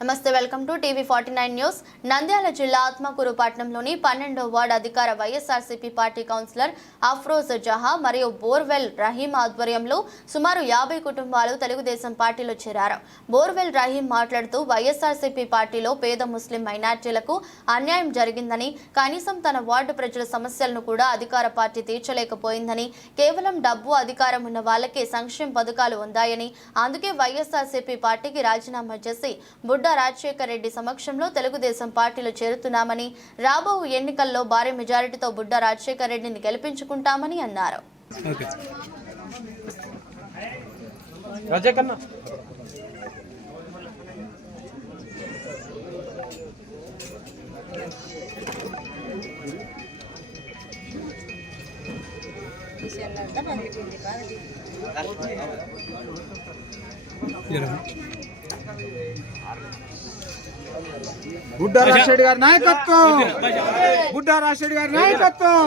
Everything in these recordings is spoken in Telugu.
నమస్తే, welcome to TV 49 news. Nandyal జిల్లా ఆత్మకూరు పట్టణంలోని 12వ వార్డు అధికార వైఎస్ఆర్సీపీ పార్టీ కౌన్సిలర్ అఫ్రోజ్ జహా మరియు బోర్వెల్ రహీం ఆధ్వర్యంలో సుమారు 50 కుటుంబాలు తెలుగుదేశం పార్టీలో చేరారు. బోర్వెల్ రహీం మాట్లాడుతూ వైఎస్ఆర్సీపీ పార్టీలో పేద ముస్లిం మైనార్టీలకు అన్యాయం జరిగిందని, కనీసం తన వార్డు ప్రజల సమస్యలను కూడా అధికార పార్టీ తీర్చలేకపోయిందని, కేవలం డబ్బు అధికారం ఉన్న వాళ్ళకే సంక్షేమ పథకాలు ఉందాయని, అందుకే వైఎస్ఆర్సీపీ పార్టీకి రాజీనామా చేసి బుడ్డ రాజశేఖర్ రెడ్డి సమక్షంలో తెలుగుదేశం పార్టీలో చేరుతున్నామని, రాబో ఎన్నికల్లో భారీ మెజారిటీతో బుడ్డ రాజశేఖర్ రెడ్డిని గెలిపించుకుంటామని అన్నారు. బుడ్డా రాజశేఖర్ గారి నాయకత్వం, బుడ్డా రాజశేఖర్ గారి నాయకత్వం.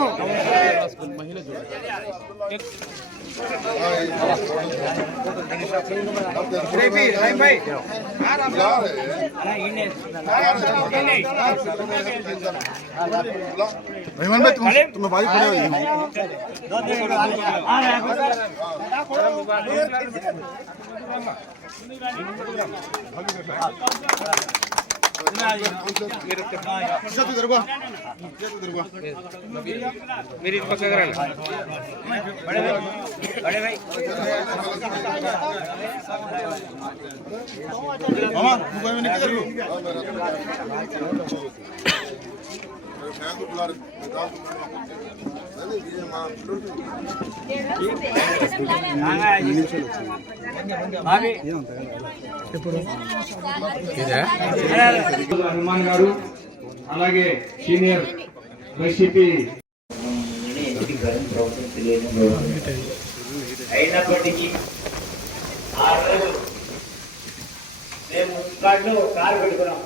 मेरी पकड़ रहा बड़े भाई मामा मुझे नहीं कर रही హనుమాన్ గారు అలాగే సీనియర్ వైసీపీ అయినప్పటికీ ఆ రోజు మేము మున్సిపాలిటీలో కారు పెట్టుకున్నాం.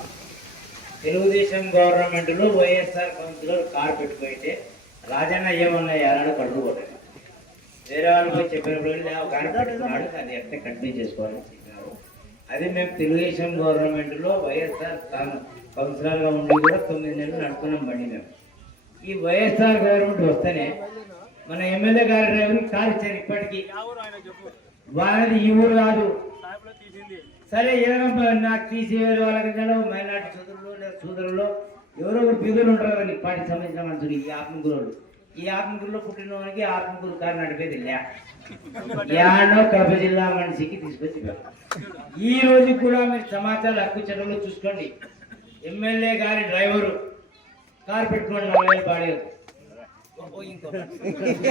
తెలుగుదేశం గవర్నమెంట్ లో వైఎస్ఆర్ కౌన్సిలర్ కారు పెట్టుకుంటే రాజన్న ఏమన్నాయి అన్నాడు, కడుపు కొట్టాడు. వేరే వాళ్ళు పోయి చెప్పినప్పుడు కారు పెట్టుకున్నాడు, అది ఎట్లా కంటిన్యూ చేసుకోవాలని చెప్పినారు. అది మేము తెలుగుదేశం గవర్నమెంట్ లో వైఎస్ఆర్ కౌన్సిలర్ గా ఉండి కూడా 9 నెలలు నడుపుకున్నాం బండి. మేము ఈ వైఎస్ఆర్ గవర్నమెంట్ వస్తేనే మన ఎమ్మెల్యే గారి డ్రైవర్ కారు ఇచ్చారు. ఇప్పటికీ వాళ్ళది ఈ ఊరు కాదు. సరే ఏదైనా నాకు తీసేవారు వాళ్ళకి మైనార్టీ సోదరులు లేదా సోదరులు ఎవరో ఒకరు బిగులు ఉంటారు కదా ఈ పార్టీకి సంబంధించిన మనుషులు. ఈ ఆత్మకూరులు, ఈ ఆత్మకూరులో పుట్టిన వానికి ఆత్మకూరు కారు నడిపేది యాడో కడప జిల్లా మనిషికి తీసుకొచ్చి ఈ రోజు కూడా మీరు సమాచారం హక్కు చట్టంలో చూసుకోండి. ఎమ్మెల్యే గారి డ్రైవరు కారు పెట్టుకోండి 4000 పాడేది.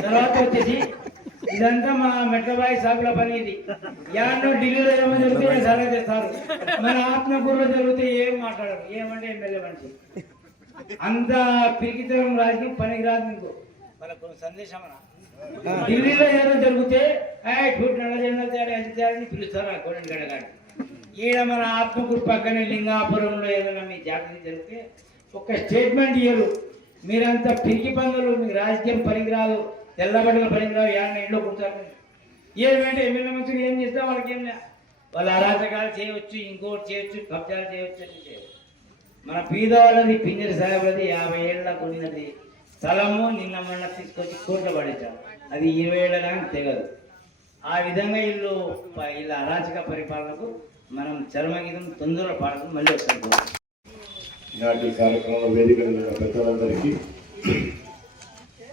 తర్వాత వచ్చేసి ఇదంతా మా మెట్లబాయి సాగుల పని. ఇది యాడో ఢిల్లీలో ఏమో జరిగితే సరే చేస్తారు, మన ఆత్మకూరులో జరిగితే ఏం మాట్లాడరు. ఏమంటే ఎమ్మెల్యే మనిషి అంత పిరికితనం రాజకీయం పనికి రాదు. మీకు వాళ్ళకు సందేశం ఢిల్లీలో ఏదో జరిగితే నడజెండాని పిలుస్తారు ఆ కోడని గడగాడి. ఈడ మన ఆత్మకూరు పక్కనే లింగాపురంలో ఏదైనా మీ జాతర జరిగితే ఒక స్టేట్మెంట్ ఇయ్యరు. మీరంతా పిరికి పనులు, మీకు రాజకీయం పనికిరాదు, తెల్లబడిన పనికిరాదు, యాన్న ఇంట్లో కూర్చోరు. ఏమంటే ఎమ్మెల్యే మంత్రులు ఏం చేస్తాం వాళ్ళకి ఏం వాళ్ళు అరాచకాలు చేయవచ్చు, ఇంకోటి చేయొచ్చు, కబ్జాలు చేయవచ్చు అని చేయవచ్చు. మన పీదవాళ్ళది పింజరి సాహెబ్లది 50 ఏళ్ళ కొనినది స్థలము నిన్న మొన్న తీసుకొచ్చి కోర్టులో పడేశాం. అది 20 ఏళ్ళ కానీ తెగదు. ఆ విధంగా వీళ్ళ అరాచక పరిపాలనకు మనం చర్మగీతం తొందరగా పాడడం మళ్ళీ వస్తాం. ఈనాటి కార్యక్రమంలో వేదిక పెద్దలందరికీ,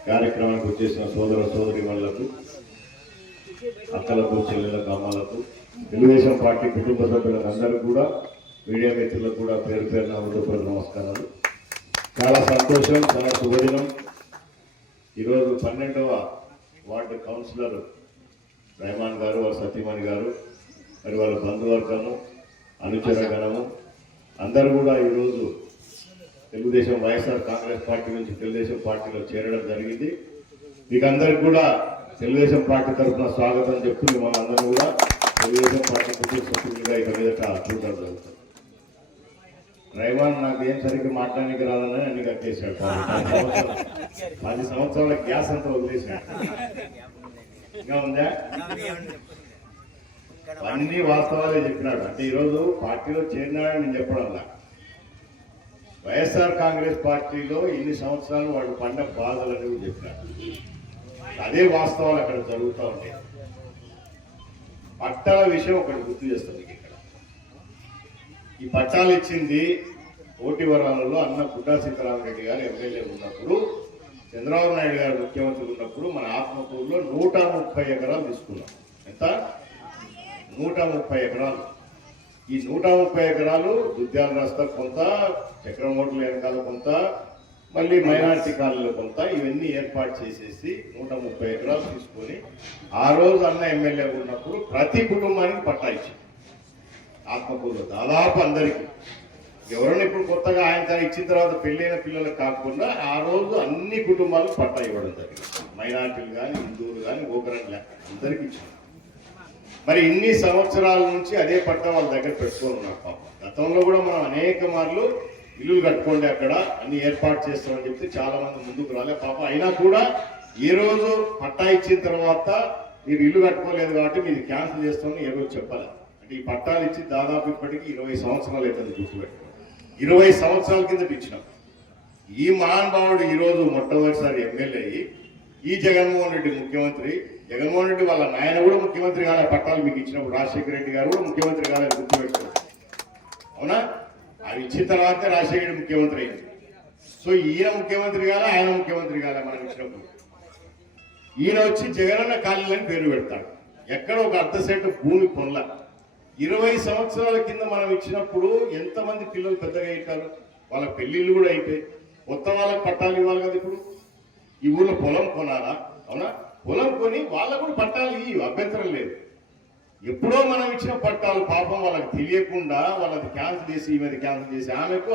కార్యక్రమానికి వచ్చేసిన సోదర సోదరీమణులకు, అక్కలకు, చెల్లెలకు, అమ్మలకు, తెలుగుదేశం పార్టీ కుటుంబ సభ్యులకు అందరూ కూడా, మీడియా మిత్రులకు కూడా పేరు పేరున హృదయపూర్వక నమస్కారాలు. చాలా సంతోషం, చాలా శుభదినం. ఈరోజు 12వ వార్డు కౌన్సిలర్ రెహమాన్ గారు, వారి సతీమణి గారు, మరి వాళ్ళ బంధువర్గము, అనుచర గణము అందరూ కూడా ఈరోజు తెలుగుదేశం వైఎస్ఆర్ కాంగ్రెస్ పార్టీ నుంచి తెలుగుదేశం పార్టీలో చేరడం జరిగింది. మీకు అందరికి కూడా తెలుగుదేశం పార్టీ తరఫున స్వాగతం చెప్తూ మిమ్మల్ని అందరూ కూడా తెలుగుదేశం పార్టీ కుటుంబ సభ్యులుగా ఇక మీదట చూడడం జరుగుతుంది. రెహమాన్ నాకు ఏం సరిగ్గా మాట్లాడడానికి రాదని అన్ని కట్టేశాడు. 10 సంవత్సరాల గ్యాస్ అంతా వదిలేశాడు. ఇంకా ఉందా? అన్ని వాస్తవాలే చెప్పినాడు. అంటే ఈరోజు పార్టీలో చేరినాడని నేను చెప్పడంలా, వైఎస్ఆర్ కాంగ్రెస్ పార్టీలో ఇన్ని సంవత్సరాలు వాళ్ళు పడ్డ బాధలు అనేవి చెప్పినాడు. అదే వాస్తవాలు అక్కడ జరుగుతూ ఉంటాయి. పట్టాల విషయం ఒకటి గుర్తు చేస్తుంది. ఇక్కడ ఈ పట్టాలు ఇచ్చింది ఓటివరాలలో అన్న గుడ్డా సీతారామరెడ్డి గారు ఎమ్మెల్యే ఉన్నప్పుడు, చంద్రబాబు నాయుడు గారు ముఖ్యమంత్రి ఉన్నప్పుడు మన ఆత్మకూరులో 130 ఎకరాలు తీసుకున్నాం. ఎంత? 130 ఎకరాలు. ఈ 130 ఎకరాలు దుద్యాల రాస్తా కొంత, చక్రం ఓట్ల వెనకాల కొంత, మళ్ళీ మైనార్టీ కాలనీలో కొంత, ఇవన్నీ ఏర్పాటు చేసేసి 130 ఎకరాలు తీసుకొని ఆ రోజు అన్న ఎమ్మెల్యే ఉన్నప్పుడు ప్రతి కుటుంబానికి పట్టా ఇచ్చింది ఆత్మకూరులో, దాదాపు అందరికీ. ఎవరైనా ఇప్పుడు కొత్తగా ఆయన ఇచ్చిన తర్వాత పెళ్ళైన పిల్లలకు కాకుండా ఆ రోజు అన్ని కుటుంబాలకు పట్టా ఇవ్వడం జరిగింది. మైనార్టీలు కానీ, హిందువులు కానీ, ఓకరంగా అందరికీ ఇచ్చింది. మరి ఇన్ని సంవత్సరాల నుంచి అదే పట్టా వాళ్ళ దగ్గర పెట్టుకొని ఉన్నారు పాపం. గతంలో కూడా మనం అనేక మార్లు ఇల్లు కట్టుకోండి అక్కడ అన్ని ఏర్పాటు చేస్తామని చెప్తే చాలా మంది ముందుకు రాలే పాపం. అయినా కూడా ఏ రోజు పట్టా ఇచ్చిన తర్వాత మీరు ఇల్లు కట్టుకోలేదు కాబట్టి మీరు క్యాన్సిల్ చేస్తామని ఏ రోజు చెప్పాలి. అంటే ఈ పట్టాలు ఇచ్చి దాదాపు ఇప్పటికీ 20 సంవత్సరాలు అవుతుంది. గుర్తుపెట్టుకోండి, 20 సంవత్సరాల కింద ఇచ్చినాం. ఈ మహానుభావుడు ఈరోజు మొట్టమొదటిసారి ఎమ్మెల్యే అయ్యి, ఈ జగన్మోహన్ రెడ్డి ముఖ్యమంత్రి, జగన్మోహన్ రెడ్డి వాళ్ళ నాయన కూడా ముఖ్యమంత్రి కాలే, పట్టాలు మీకు ఇచ్చినప్పుడు రాజశేఖర రెడ్డి గారు కూడా ముఖ్యమంత్రి కాలేదు, గుర్తుపెట్టుకోండి. అవునా? అవి ఇచ్చిన తర్వాతే రాజశేఖర రెడ్డి ముఖ్యమంత్రి అయింది. సో ఈయన ముఖ్యమంత్రి కాలే, ఆయన ముఖ్యమంత్రి కాలే మనం ఇచ్చినప్పుడు. ఈయన వచ్చి జగనన్న కాలనీలని పేరు పెడతాడు. ఎక్కడ ఒక అర్ధ సెంటు భూమి కొనల. 20 సంవత్సరాల కింద మనం ఇచ్చినప్పుడు ఎంతమంది పిల్లలు పెద్దగా అయ్యారు, వాళ్ళ పెళ్లిళ్ళు కూడా అయిపోయి, కొత్త వాళ్ళకి పట్టాలు ఇవ్వాలి కదా. ఇప్పుడు ఈ ఊళ్ళో పొలం కొనాలా? అవునా? పొలం కొని వాళ్ళకు కూడా పట్టాలు ఇవి, అభ్యంతరం లేదు. ఎప్పుడో మనం ఇచ్చిన పట్టాలు పాపం వాళ్ళకి తెలియకుండా వాళ్ళది క్యాన్సిల్ చేసి, ఈమెది క్యాన్సిల్ చేసి, ఆమెకు